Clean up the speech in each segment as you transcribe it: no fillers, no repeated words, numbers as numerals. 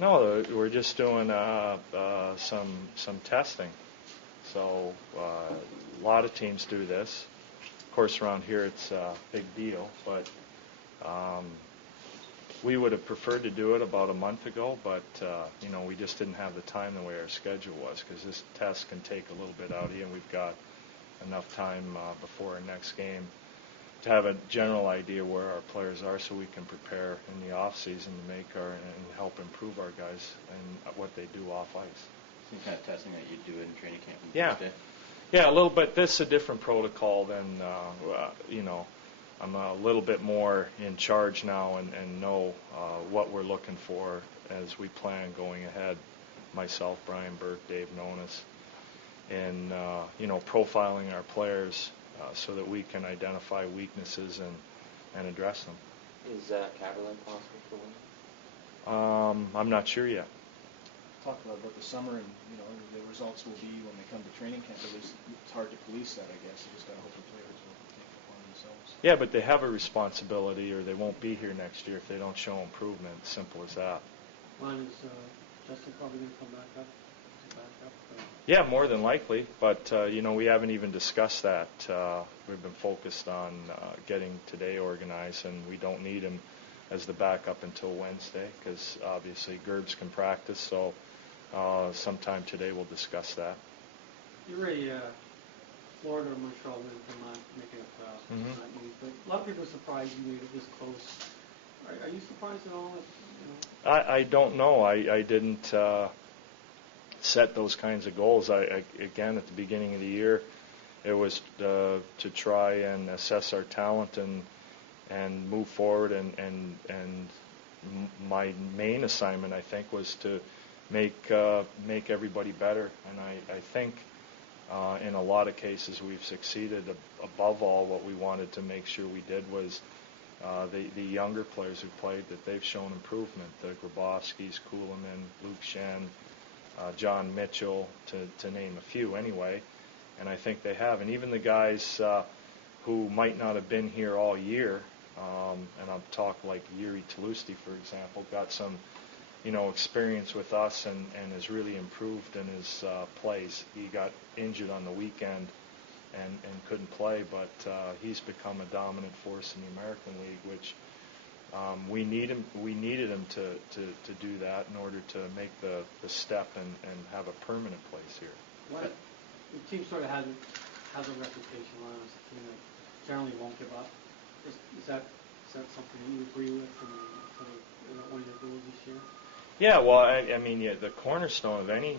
No, we're just doing some testing. So a lot of teams do this. Of course, around here it's a big deal, but we would have preferred to do it about a month ago, but we just didn't have the time the way our schedule was, because this test can take a little bit out of you, and we've got enough time before our next game to have a general idea where our players are, so we can prepare in the off season to make and help improve our guys and what they do off ice. Some kind of testing that you do in training camp. Yeah, a little bit. This is a different protocol than I'm a little bit more in charge now and know what we're looking for as we plan going ahead. Myself, Brian Burke, Dave Nonis, and profiling our players so that we can identify weaknesses and address them. Is Caberlin possible for winning? I'm not sure yet. Talk about the summer, and the results will be when they come to training camp. At least it's hard to police that, I guess. You just got to hope the players will take it upon themselves. Yeah, but they have a responsibility, or they won't be here next year if they don't show improvement. Simple as that. Ron, is Justin probably going to come back up? Yeah, more than likely, but we haven't even discussed that. We've been focused on getting today organized, and we don't need him as the backup until Wednesday, because obviously Gerbs can practice, so sometime today we'll discuss that. You're a Florida or Montreal win from not making a playoffs, but a lot of people are surprised you made it this close. Are you surprised at all? I don't know. I didn't set those kinds of goals. Again, at the beginning of the year, it was to try and assess our talent and move forward. And my main assignment, I think, was to make everybody better. And I think in a lot of cases we've succeeded. Above all, what we wanted to make sure we did was the younger players who played, that they've shown improvement. The Grabowskis, Kuhlman, Luke Shen, John Mitchell, to name a few anyway, and I think they have. And even the guys who might not have been here all year, and I'm talking like Yuri Tlusty, for example, got some experience with us and has really improved in his plays. He got injured on the weekend and couldn't play, but he's become a dominant force in the American League, which we needed him to do that in order to make the step and have a permanent place here. What the team sort of has a reputation around as a team that generally won't give up. Is that something that you agree with and one of your goals this year? Yeah, well, I mean, the cornerstone of any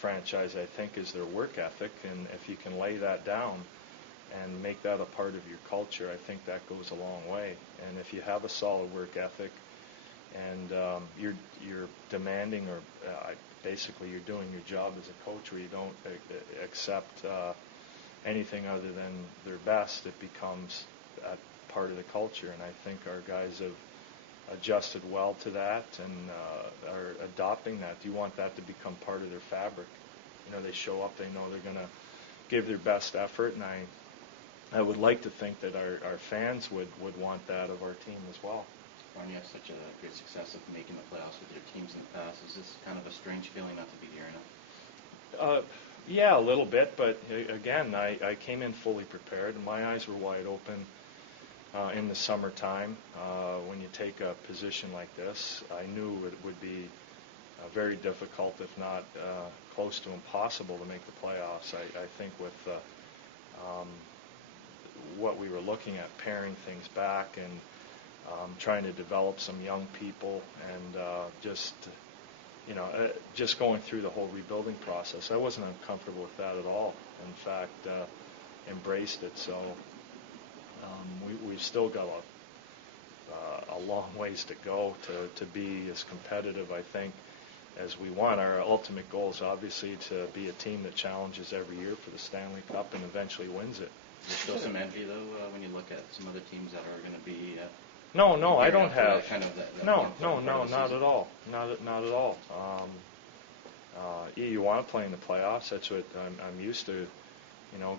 franchise, I think, is their work ethic, and if you can lay that down and make that a part of your culture, I think that goes a long way. And if you have a solid work ethic and you're demanding, or basically you're doing your job as a coach, where you don't accept anything other than their best, it becomes that part of the culture. And I think our guys have adjusted well to that and are adopting that. You want that to become part of their fabric. They show up, they know they're going to give their best effort, and I would like to think that our fans would want that of our team as well. Ron, you have such a great success of making the playoffs with your teams in the past. Is this kind of a strange feeling not to be here now? Yeah, a little bit, but again, I came in fully prepared, and my eyes were wide open in the summertime. When you take a position like this, I knew it would be very difficult, if not close to impossible, to make the playoffs. I think with what we were looking at, paring things back and trying to develop some young people, and just going through the whole rebuilding process, I wasn't uncomfortable with that at all. In fact, embraced it. So we've still got a long ways to go to be as competitive, I think, as we want. Our ultimate goal is obviously to be a team that challenges every year for the Stanley Cup and eventually wins it. Is there still some envy, though, when you look at some other teams that are going to be... No, I don't have. Kind of No, not at all. Not at all. You want to play in the playoffs. That's what I'm used to,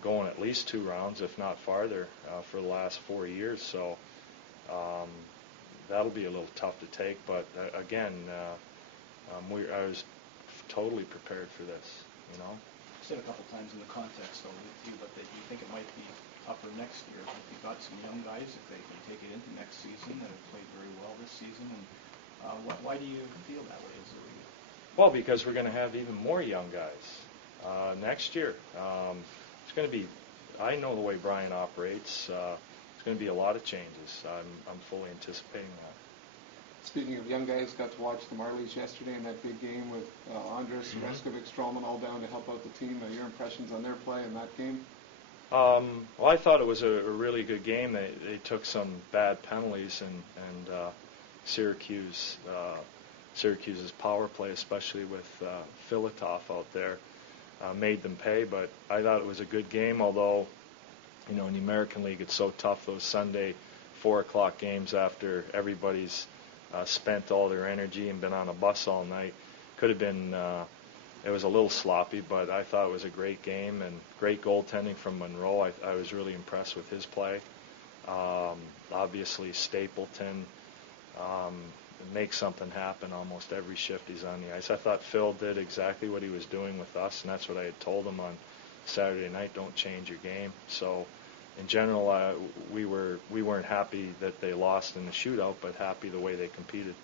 going at least 2 rounds, if not farther, for the last 4 years. So that'll be a little tough to take. But again, I was totally prepared for this, you know. You said a couple times in the context, though, with you, but that you think it might be tougher next year. If you've got some young guys, if they can take it into next season, that have played very well this season, and why do you feel that way? Is it Well, because we're going to have even more young guys next year. It's going to be, I know the way Brian operates. It's going to be a lot of changes. I'm fully anticipating that. Speaking of young guys, got to watch the Marlies yesterday in that big game with Andres, Reskovic, Stroman all down to help out the team. Your impressions on their play in that game? Well, I thought it was a really good game. They took some bad penalties, and Syracuse's power play, especially with Filatov out there, made them pay. But I thought it was a good game, although, you know, in the American League it's so tough, those Sunday 4 o'clock games after everybody's spent all their energy and been on a bus all night. Could have been, it was a little sloppy, but I thought it was a great game and great goaltending from Monroe. I was really impressed with his play. Obviously Stapleton makes something happen almost every shift he's on the ice. I thought Phil did exactly what he was doing with us, and that's what I had told him on Saturday night. Don't change your game. So in general, we weren't happy that they lost in the shootout, but happy the way they competed.